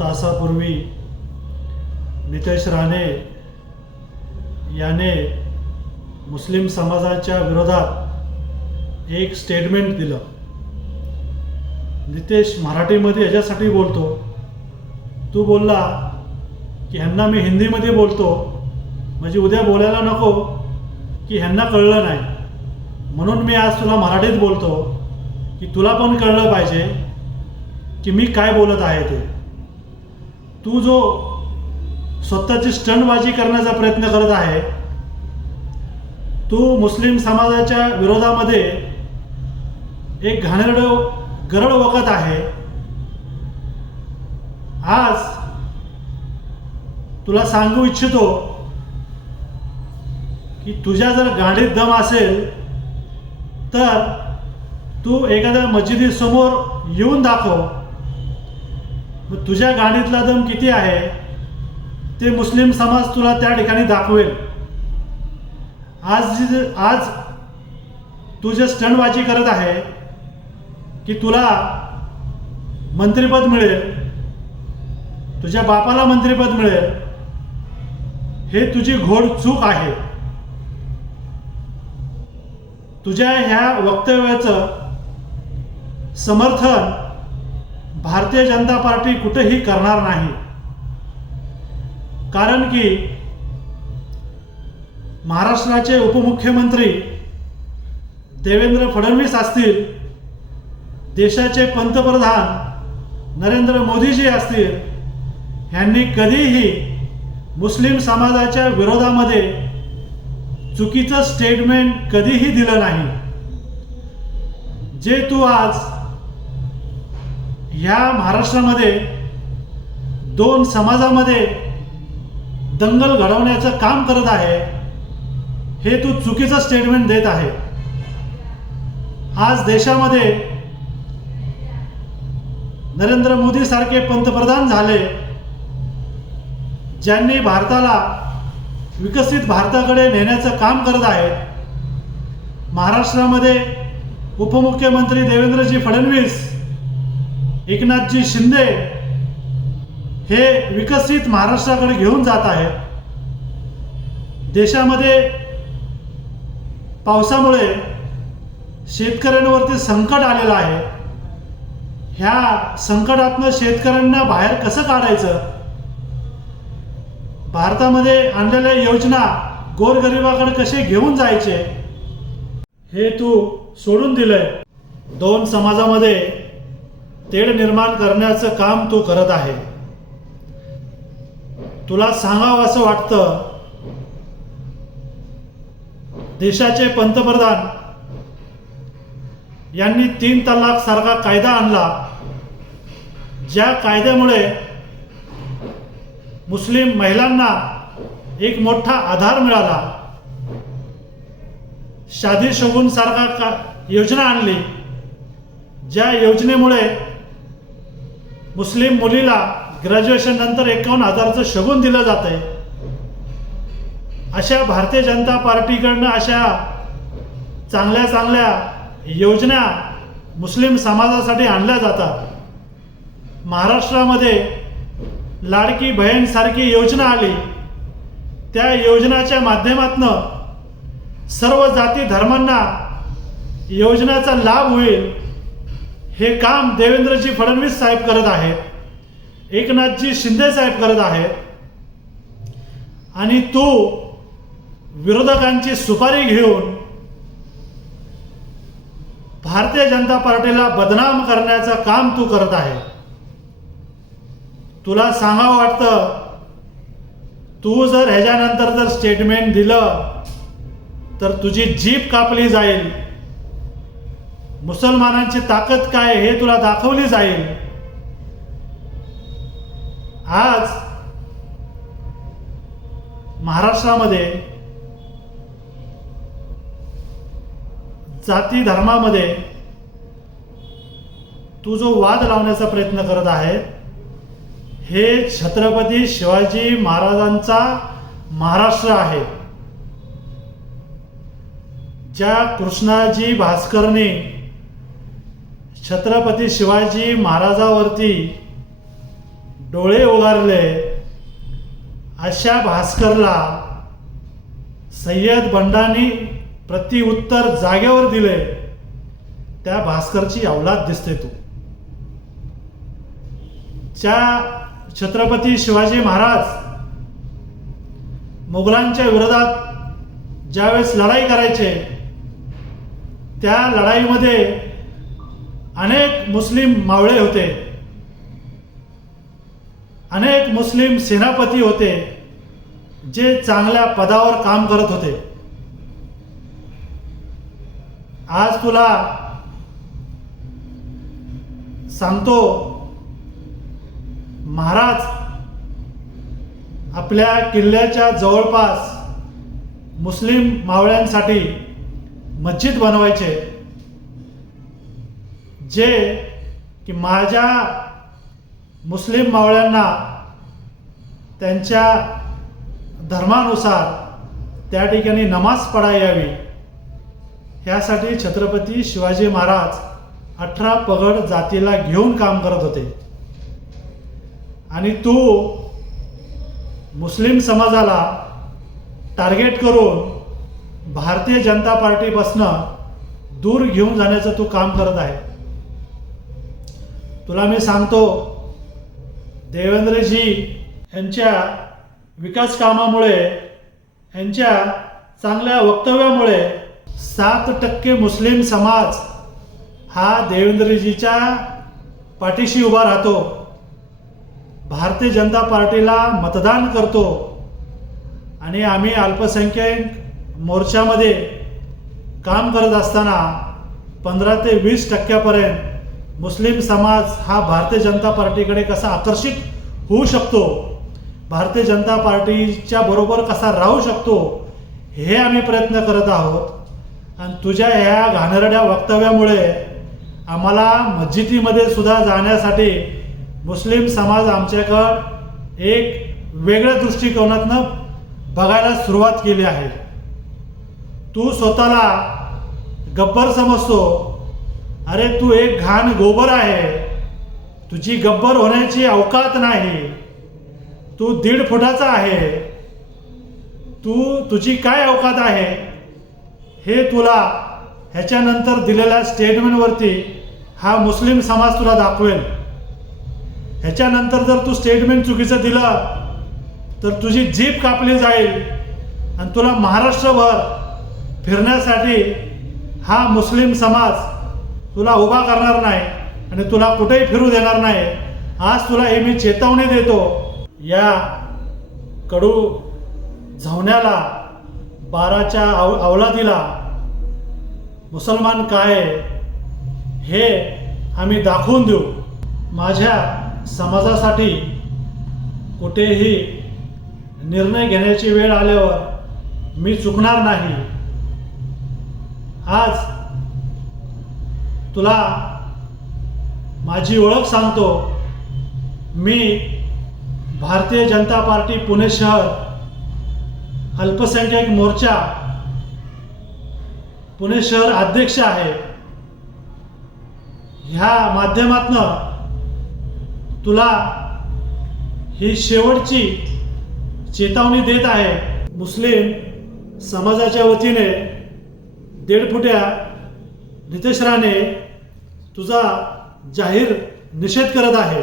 तासापूर्वी नितेश राणे याने मुस्लिम समाजाच्या विरोधात एक स्टेटमेंट दिलं. नितेश मराठीमध्ये याच्यासाठी बोलतो. तू बोलला की ह्यांना मी हिंदीमध्ये बोलतो. म्हणजे उद्या बोलायला नको की ह्यांना कळलं नाही. म्हणून मी आज तुला मराठीत बोलतो की तुला पण कळलं पाहिजे की मी काय बोलत आहे ते. तू जो स्वतःची स्टंटबाजी करण्याचा प्रयत्न करत आहे तू मुस्लिम समाजाच्या विरोधामध्ये एक घाणेरड गरड वकत आहे. आज तुला सांगू इच्छितो की तुझ्या जर गाडीत दम असेल तर तू एखाद्या मस्जिदीसमोर येऊन दाखव. मग तुझ्या गाडीतला दम किती आहे? ते मुस्लिम समाज तुला त्या ठिकाणी दाखवेल. आज आज तू जे स्टंटबाजी करत आहे की तुला मंत्रिपद मिळेल. तुझ्या बापाला मंत्रिपद मिळेल. हे तुझी घोड चूक आहे. तुझ्या ह्या वक्तव्याचं समर्थन भारतीय जनता पार्टी कुठेही करणार नाही. कारण की महाराष्ट्राचे उपमुख्यमंत्री देवेंद्र फडणवीस असतील देशाचे पंतप्रधान नरेंद्र मोदीजी असतील ह्यांनी कधीही मुस्लिम समाजाच्या विरोधामध्ये चुकीचं स्टेटमेंट कधीही दिलं नाही. जे तू आज ह्या महाराष्ट्रामध्ये दोन समाजामध्ये दंगल घडवण्याचं काम करत आहे हे तू चुकीचं स्टेटमेंट देत आहे. आज देशामध्ये नरेंद्र मोदी सारखे पंतप्रधान झाले ज्यांनी भारताला विकसित भारताकडे नेण्याचं काम करत आहेत. महाराष्ट्रामध्ये उपमुख्यमंत्री देवेंद्रजी फडणवीस एकनाथजी शिंदे हे विकसित महाराष्ट्राकडे घेऊन जात आहेत. देशामध्ये पावसामुळे शेतकऱ्यांवरती संकट आलेलं आहे. ह्या संकटातनं शेतकऱ्यांना बाहेर कसं काढायचं? भारतामध्ये आणलेल्या योजना गोरगरिबाकडे कसे घेऊन जायचे? हे तू सोडून दिलंय. दोन समाजामध्ये तेढ निर्माण करण्याचं काम तू करत आहे. तुला सांगावं असं वाटतं. देशाचे पंतप्रधान यांनी तीन तलाक सारखा कायदा आणला ज्या कायद्यामुळे मुस्लिम महिलांना एक मोठा आधार मिळाला. शादी शोगून सारखा का योजना आणली ज्या योजनेमुळे मुस्लिम मुलीला ग्रॅज्युएशन नंतर एकावन्न हजारचं शगून दिलं जात आहे अशा भारतीय जनता पार्टीकडनं अशा चांगल्या चांगल्या योजना मुस्लिम समाजासाठी आणल्या जातात. महाराष्ट्रामध्ये लाडकी बहीणसारखी योजना आली. त्या योजनाच्या माध्यमातनं सर्व जाती धर्मांना योजनेचा लाभ होईल. हे काम देवेंद्रजी फडणवीस साहेब करत आहेत एकनाथजी शिंदे साहेब करत आहेत आणि तू विरोधकांची सुपारी घेऊन भारतीय जनता पार्टीला बदनाम करण्याचं काम तू करत आहे. तुला सांगावं वाटतं तू जर ह्याच्यानंतर जर स्टेटमेंट दिलं तर तुझी जीप कापली जाईल. मुसलमानांची ताकद काय हे तुला दाखवली जाईल. आज महाराष्ट्रामध्ये जाती धर्मामध्ये तू जो वाद लावण्याचा प्रयत्न करत आहे हे छत्रपती शिवाजी महाराजांचा महाराष्ट्र आहे. ज्या कृष्णाजी भास्करने छत्रपती शिवाजी महाराजावरती डोळे उगारले अशा भास्करला सय्यद बंडांनी प्रतिउत्तर जागेवर दिले. त्या भास्करची अवलाद दिसते तू. ज्या छत्रपती शिवाजी महाराज मुघलांच्या विरोधात ज्यावेळेस लढाई करायचे त्या लढाईमध्ये अनेक मुस्लिम मावळे होते. अनेक मुस्लिम सेनापती होते जे चांगल्या पदावर काम करत होते. आज तुला सांगतो महाराज आपल्या किल्ल्याच्या जवळपास मुस्लिम मावळ्यांसाठी मस्जिद बनवायचे. जे की माझ्या मुस्लिम मावळ्यांना त्यांच्या धर्मानुसार त्या ठिकाणी नमाज पडा यावी. ह्यासाठी छत्रपती शिवाजी महाराज अठरा पगड जातीला घेऊन काम करत होते. आणि तू मुस्लिम समाजाला टार्गेट करून भारतीय जनता पार्टीपासनं दूर घेऊन जाण्याचं तू काम करत आहे. तुला मी सांगतो देवेंद्रजी यांच्या विकास कामामुळे यांच्या चांगल्या वक्तव्यामुळे सात टक्के मुस्लिम समाज हा देवेंद्रजीच्या पाठीशी उभा राहतो. भारतीय जनता पार्टीला मतदान करतो. आणि आम्ही अल्पसंख्याक मोर्चामध्ये काम करत असताना पंधरा ते वीस टक्क्यापर्यंत मुस्लिम समाज हा भारतीय जनता पार्टीकडे कसा आकर्षित होऊ शकतो? भारतीय जनता पार्टीच्या बरोबर कसा राहू शकतो? हे आम्ही प्रयत्न करत आहोत. आणि तुझ्या ह्या घाणेरड्या वक्तव्यामुळे आम्हाला मस्जिदीमध्ये सुद्धा जाण्यासाठी मुस्लिम समाज आमच्याकडं एक वेगळ्या दृष्टिकोनातनं बघायला सुरुवात केली आहे. तू स्वतःला गब्बर समजतो. अरे तू एक घाण गोबर आहे. तुझी गब्बर होण्याची अवकात नाही. तू दीड फुटाचा आहे. तू तुझी काय अवकात आहे? हे तुला ह्याच्यानंतर दिलेल्या स्टेटमेंटवरती हा मुस्लिम समाज तुला दाखवेल. ह्याच्यानंतर जर तू स्टेटमेंट चुकीचं दिलं तर तुझी जीप कापली जाईल आणि तुला महाराष्ट्रभर फिरण्यासाठी हा मुस्लिम समाज तुला उभा करणार नाही आणि तुला कुठेही फिरू देणार नाही. आज तुला हे मी चेतावणी देतो. या कडू झवण्याला बाराच्या अव अवलादीला मुसलमान काय हे आम्ही दाखवून देऊ. माझ्या समाजासाठी कुठेही निर्णय घेण्याची वेळ आल्यावर मी चुकणार नाही. आज तुला माझी ओळख सांगतो. मी भारतीय जनता पार्टी पुणे शहर अल्पसंख्याक मोर्चा पुणे शहर अध्यक्ष आहे. ह्या माध्यमातनं तुला ही शेवटची चेतावणी देत आहे. मुस्लिम समाजाच्या वतीने दीड फुट्या नितेश राणे तुझा जाहीर निषेध करत आहे.